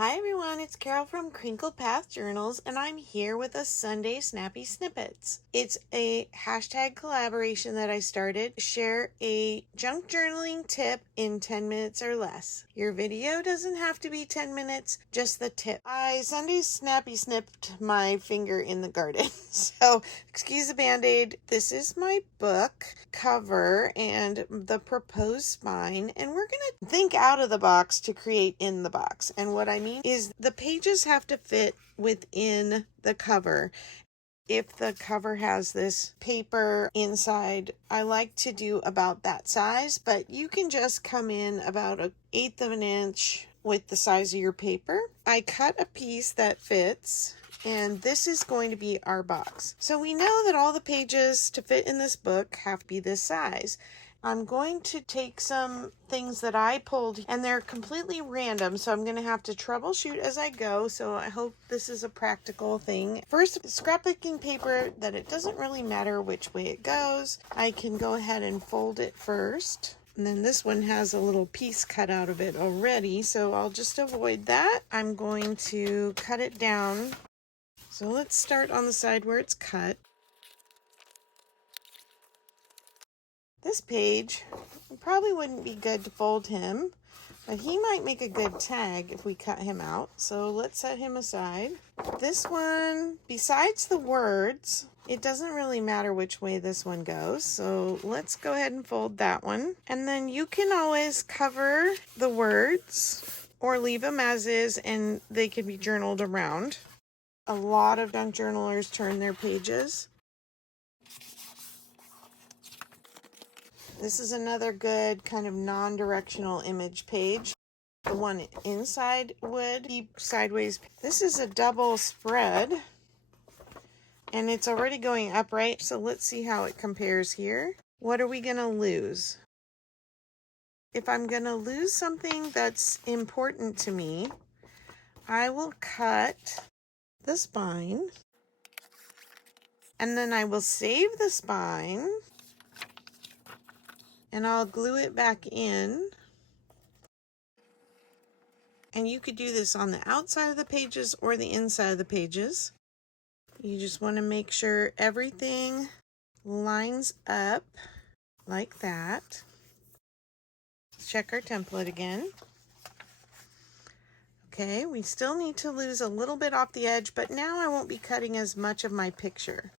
Hi everyone, it's Carol from CrinkledPath Journals, and I'm here with a Sunday Snappy Snippets. It's a hashtag collaboration that I started to share a junk journaling tip in 10 minutes or less. Your video doesn't have to be 10 minutes, just the tip. I Sunday Snappy Snipped my finger in the garden, so excuse the band-aid. This is my book cover and the proposed spine, and we're gonna think out of the box to create in the box. And what I mean is the pages have to fit within the cover. If the cover has this paper inside, I like to do about that size, but you can just come in about 1/8 of an inch with the size of your paper. I cut a piece that fits, and this is going to be our box. So we know that all the pages to fit in this book have to be this size. I'm going to take some things that I pulled, and they're completely random, so I'm going to have to troubleshoot as I go, so I hope this is a practical thing. First, scrapbooking paper that it doesn't really matter which way it goes. I can go ahead and fold it first. And then this one has a little piece cut out of it already, so I'll just avoid that. I'm going to cut it down. So let's start on the side where it's cut. This page probably wouldn't be good to fold him, but he might make a good tag if we cut him out. So let's set him aside. This one, besides the words, it doesn't really matter which way this one goes. So let's go ahead and fold that one. And then you can always cover the words or leave them as is, and they can be journaled around. A lot of junk journalers turn their pages. This is another good kind of non-directional image page. The one inside would be sideways. This is a double spread, and it's already going upright. So let's see how it compares here. What are we going to lose? If I'm going to lose something that's important to me, I will cut the spine, and then I will save the spine, and I'll glue it back in. And you could do this on the outside of the pages or the inside of the pages. You just want to make sure everything lines up like that. Let's check our template again. Okay, we still need to lose a little bit off the edge, but now I won't be cutting as much of my picture.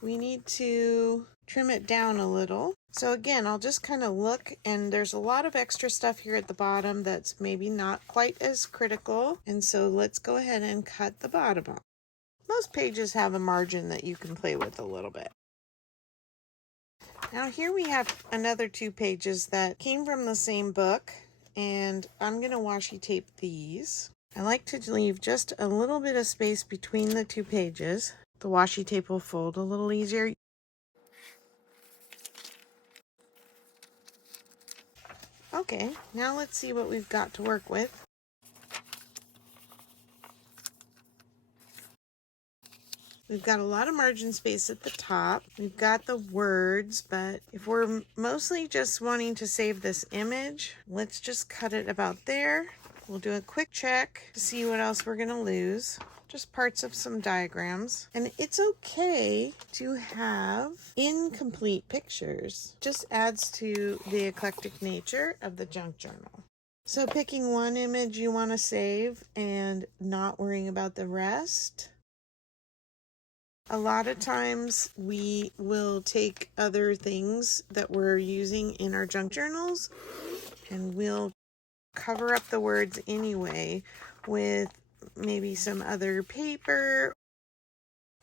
We need to trim it down a little. So again, I'll just kind of look, and there's a lot of extra stuff here at the bottom that's maybe not quite as critical. And so let's go ahead and cut the bottom off. Most pages have a margin that you can play with a little bit. Now here we have another 2 pages that came from the same book, and I'm going to washi tape these. I like to leave just a little bit of space between the 2 pages. The washi tape will fold a little easier. Okay, now let's see what we've got to work with. We've got a lot of margin space at the top. We've got the words, but if we're mostly just wanting to save this image, let's just cut it about there. We'll do a quick check to see what else we're going to lose. Just parts of some diagrams. And it's okay to have incomplete pictures. Just adds to the eclectic nature of the junk journal. So picking one image you want to save and not worrying about the rest. A lot of times we will take other things that we're using in our junk journals and we'll cover up the words anyway with maybe some other paper.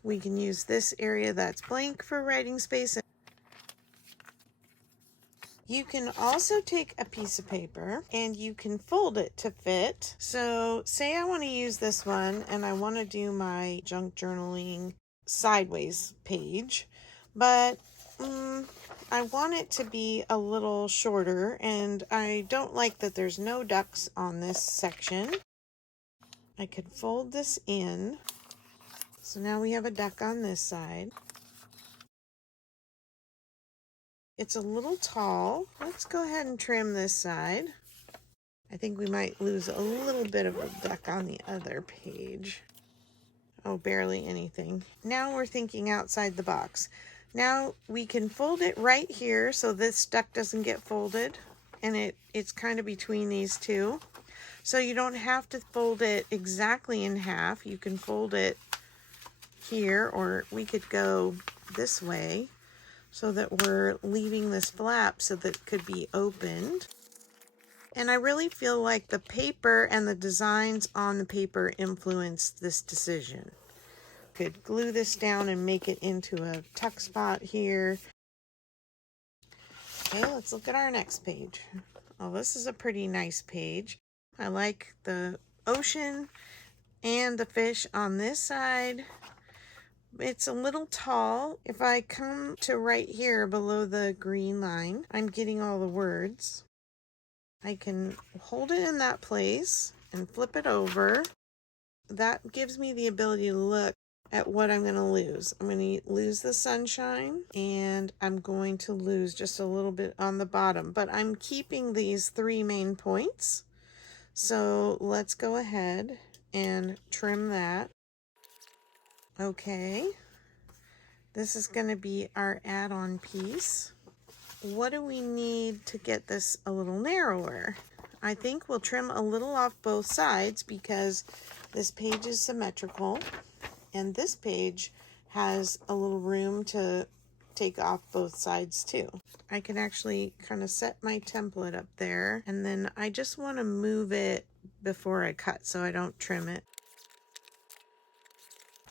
We can use this area that's blank for writing space. You can also take a piece of paper and you can fold it to fit. So say I want to use this one and I want to do my junk journaling sideways page, but I want it to be a little shorter, and I don't like that there's no ducks on this section. I could fold this in. So now we have a duck on this side. It's a little tall. Let's go ahead and trim this side. I think we might lose a little bit of a duck on the other page. Oh, barely anything. Now we're thinking outside the box. Now we can fold it right here so this duck doesn't get folded, and it's kind of between these two. So you don't have to fold it exactly in half. You can fold it here, or we could go this way so that we're leaving this flap so that it could be opened. And I really feel like the paper and the designs on the paper influenced this decision. Could glue this down and make it into a tuck spot here. Okay, let's look at our next page. Oh, this is a pretty nice page. I like the ocean and the fish on this side. It's a little tall. If I come to right here below the green line, I'm getting all the words. I can hold it in that place and flip it over. That gives me the ability to look at what I'm going to lose. I'm going to lose the sunshine, and I'm going to lose just a little bit on the bottom, but I'm keeping these 3 main points. So let's go ahead and trim that. Okay, this is going to be our add-on piece. What do we need to get this a little narrower? I think we'll trim a little off both sides because this page is symmetrical and this page has a little room to take off both sides too. I can actually kind of set my template up there, and then I just want to move it before I cut so I don't trim it.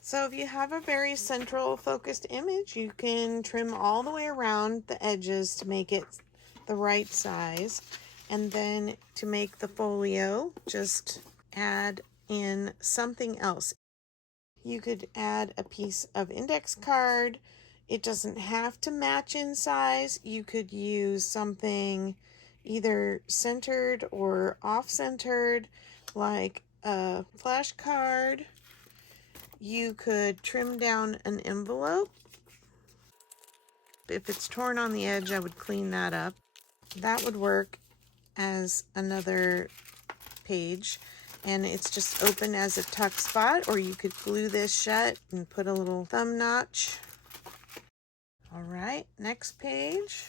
So if you have a very central focused image, you can trim all the way around the edges to make it the right size. And then to make the folio, just add in something else. You could add a piece of index card. It doesn't have to match in size. You could use something either centered or off-centered, like a flash card. You could trim down an envelope. If it's torn on the edge, I would clean that up. That would work as another page, and it's just open as a tuck spot, or you could glue this shut and put a little thumb notch. All right, next page.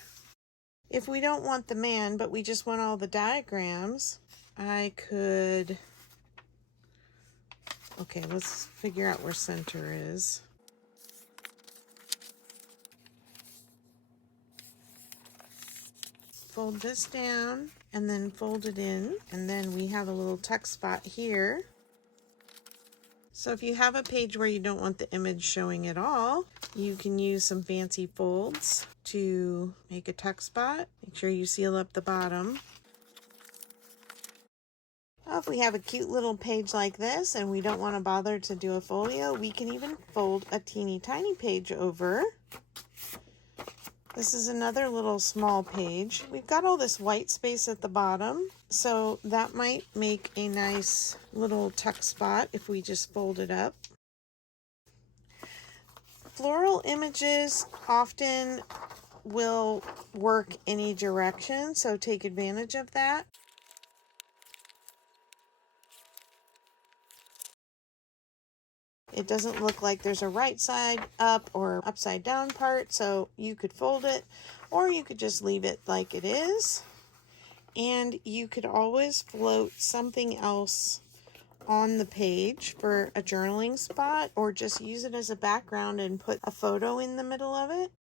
If we don't want the man, but we just want all the diagrams, I could... Okay, let's figure out where center is. Fold this down and then fold it in, and then we have a little tuck spot here. So if you have a page where you don't want the image showing at all, you can use some fancy folds to make a tuck spot. Make sure you seal up the bottom. If we have a cute little page like this and we don't want to bother to do a folio, we can even fold a teeny tiny page over. This is another little small page. We've got all this white space at the bottom, so that might make a nice little tuck spot if we just fold it up. Floral images often will work any direction, so take advantage of that. It doesn't look like there's a right side up or upside down part, so you could fold it, or you could just leave it like it is. And you could always float something else on the page for a journaling spot, or just use it as a background and put a photo in the middle of it.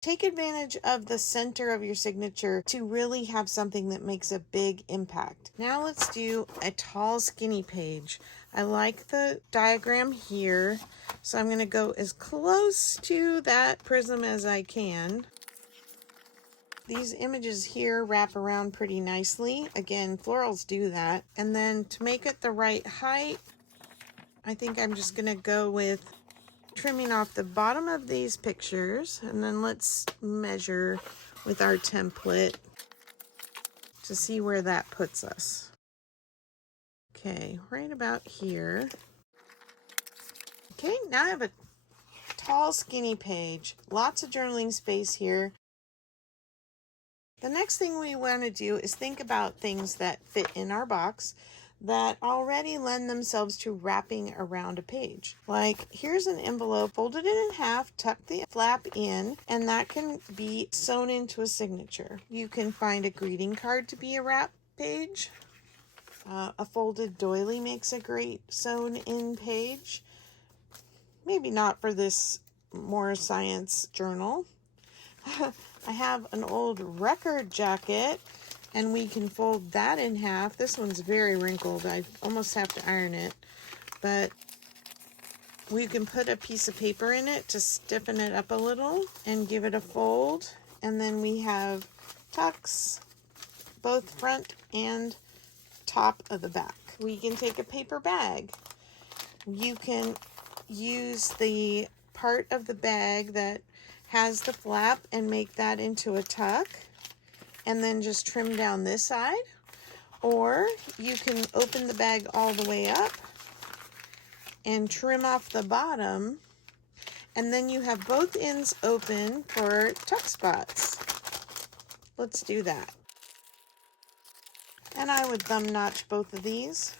Take advantage of the center of your signature to really have something that makes a big impact. Now let's do a tall, skinny page. I like the diagram here, so I'm going to go as close to that prism as I can. These images here wrap around pretty nicely. Again, florals do that. And then to make it the right height, I think I'm just going to go with trimming off the bottom of these pictures, and then let's measure with our template to see where that puts us. Okay, right about here. Okay, now I have a tall, skinny page. Lots of journaling space here. The next thing we want to do is think about things that fit in our box that already lend themselves to wrapping around a page. Like, here's an envelope, folded it in half, tuck the flap in, and that can be sewn into a signature. You can find a greeting card to be a wrap page. A folded doily makes a great sewn in page. Maybe not for this more science journal. I have an old record jacket, and we can fold that in half. This one's very wrinkled. I almost have to iron it, but we can put a piece of paper in it to stiffen it up a little and give it a fold. And then we have tucks, both front and top of the back. We can take a paper bag. You can use the part of the bag that has the flap and make that into a tuck, and then just trim down this side. Or you can open the bag all the way up and trim off the bottom, and then you have both ends open for tuck spots. Let's do that. And I would thumb notch both of these.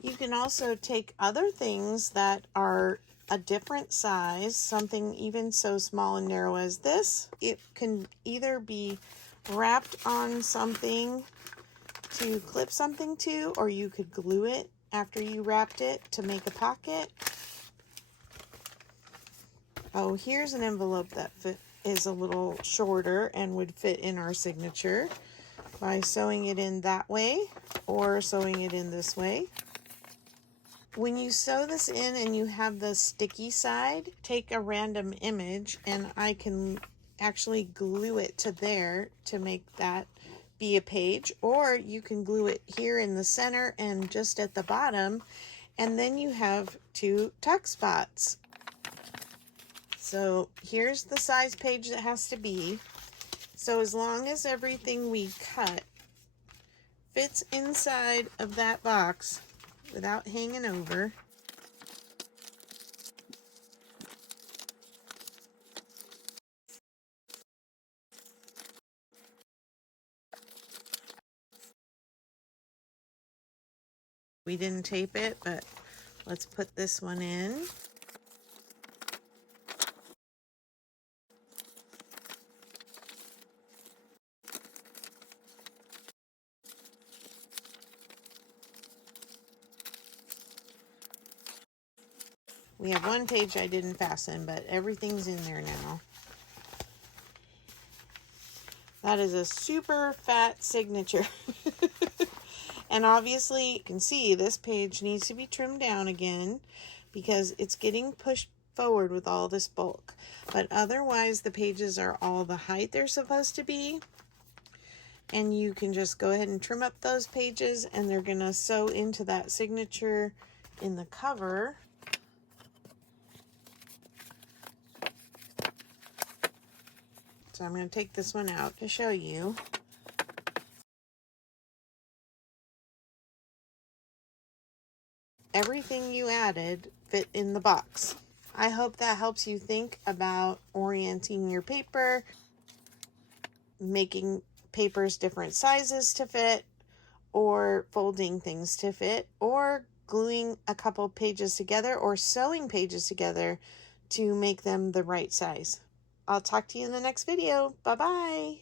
You can also take other things that are a different size, something even so small and narrow as this. It can either be wrapped on something to clip something to, or you could glue it after you wrapped it to make a pocket. Oh, here's an envelope that is a little shorter and would fit in our signature by sewing it in that way or sewing it in this way. When you sew this in and you have the sticky side, take a random image, and I can actually glue it to there to make that be a page, or you can glue it here in the center and just at the bottom, and then you have two tuck spots. So here's the size page that has to be. So as long as everything we cut fits inside of that box without hanging over, we didn't tape it, but let's put this one in. We have one page I didn't fasten, but everything's in there now. That is a super fat signature. And obviously you can see this page needs to be trimmed down again because it's getting pushed forward with all this bulk. But otherwise the pages are all the height they're supposed to be. And you can just go ahead and trim up those pages, and they're gonna sew into that signature in the cover. So I'm going to take this one out to show you. Everything you added fit in the box. I hope that helps you think about orienting your paper, making papers different sizes to fit, or folding things to fit, or gluing a couple pages together, or sewing pages together to make them the right size. I'll talk to you in the next video. Bye-bye.